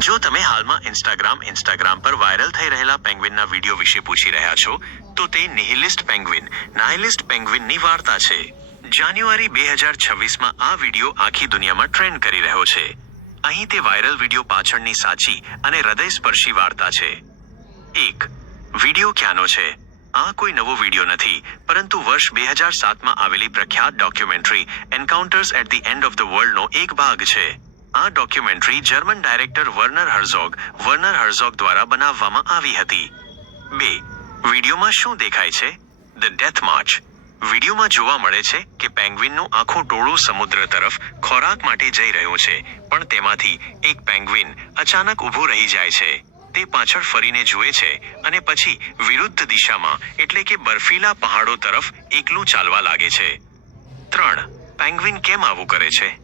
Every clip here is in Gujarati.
જો તમે હાલમાં ઇન્સ્ટાગ્રામ ઇન્સ્ટાગ્રામ પર વાયરલ થઈ રહેલા પેંગ્વિનના વીડિયો વિશે પૂછી રહ્યા છો, તો તે નિહિલિસ્ટ પેંગ્વિન. નાહિલિસ્ટ પેંગ્વિનની વાર્તા છે. જાન્યુઆરી બે હજાર છવ્વીસમાં આ વીડિયો આખી દુનિયામાં ટ્રેન્ડ કરી રહ્યો છે. અહીં તે વાયરલ વીડિયો પાછળની સાચી અને હૃદયસ્પર્શી વાર્તા છે. એક, વીડિયો ક્યાંનો છે? આ કોઈ નવો વીડિયો નથી, પરંતુ વર્ષ બે હજાર સાતમાં આવેલી પ્રખ્યાત documentary encounters at the end of the વર્લ્ડનો એક ભાગ છે. આ documentary German director Werner Herzog Werner Herzog દ્વારા બનાવવામાં આવી હતી. બે, વિડીયોમાં શું દેખાય છે? ધ ડેથ માર્ચ વિડીયોમાં જોવા મળે છે કે પેંગ્વિનનું આખું ટોળું સમુદ્ર તરફ ખોરાક માટે જઈ રહ્યું છે, પણ તેમાંથી એક પેંગ્વિન અચાનક ઊભું રહી જાય છે. તે પાછળ ફરીને જુએ છે અને પછી વિરુદ્ધ દિશામાં, એટલે કે બર્ફીલા પહાડો તરફ એકલું ચાલવા લાગે છે. ત્રણ, પેંગ્વિન કેમ આવું કરે છે?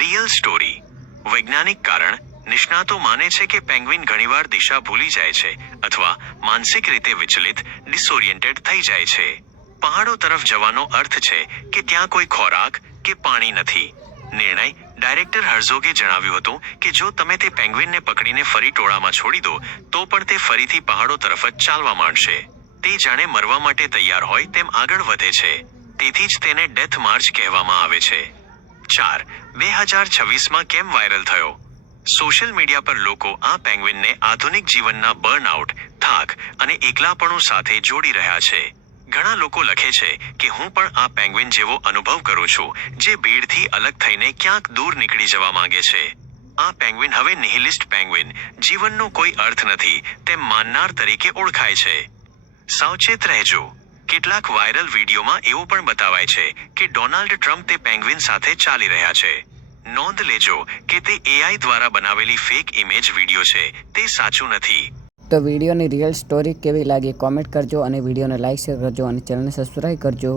રિયલ સ્ટોરી વૈજ્ઞાનિક કારણ, નિષ્ણાતો માને છે કે પેંગ્વિન ઘણીવાર દિશા ભૂલી જાય છે અથવા માનસિક રીતે વિચલિત ડિસઓરિએન્ટેડ થઈ જાય છે. પહાડો તરફ જવાનો અર્થ છે કે ત્યાં કોઈ ખોરાક કે પાણી નથી. નિર્ણય ડાયરેક્ટર હર્ઝોગે જણાવ્યું હતું કે જો તમે તે પેંગ્વિનને પકડીને ફરી ટોળામાં છોડી દો, તો પણ તે ફરીથી પહાડો તરફ જ ચાલવા માંડશે. તે જાણે મરવા માટે તૈયાર હોય તેમ આગળ વધે છે. તેથી જ તેને ડેથ માર્ચ કહેવામાં આવે છે. ચાર, બે હજાર છવ્વીસમાં કેમ વાયરલ થયો? સોશિયલ મીડિયા પર લોકો આ પેંગ્વિનને આધુનિક જીવનના બર્નઆઉટ, થાક અને એકલાપણું સાથે જોડી રહ્યા છે. ઘણા લોકો લખે છે કે હું પણ આ પેંગ્વિન જેવો અનુભવ કરું છું, જે ભીડથી અલગ થઈને ક્યાંક દૂર નીકળી જવા માંગે છે. આ પેંગ્વિન હવે નિહિલિસ્ટ પેંગ્વિન, જીવનનો કોઈ અર્થ નથી, તેમ માનનાર તરીકે ઓળખાય છે. સાવચેત રહેજો. કેટલાક વાયરલ વિડીયોમાં એવું પણ બતાવાય છે કે ડોનાલ્ડ ટ્રમ્પ તે પેંગ્વિન સાથે ચાલી રહ્યા છે. નોંધ લેજો કે તે એઆઈ દ્વારા બનાવેલી ફેક ઇમેજ વીડિયો છે. તે સાચું નથી. તો વિડીયોની રિયલ સ્ટોરી કેવી લાગી કોમેન્ટ કરજો અને વિડીયોને લાઇક શેર કરજો અને ચેનલને સબસ્ક્રાઈબ કરજો.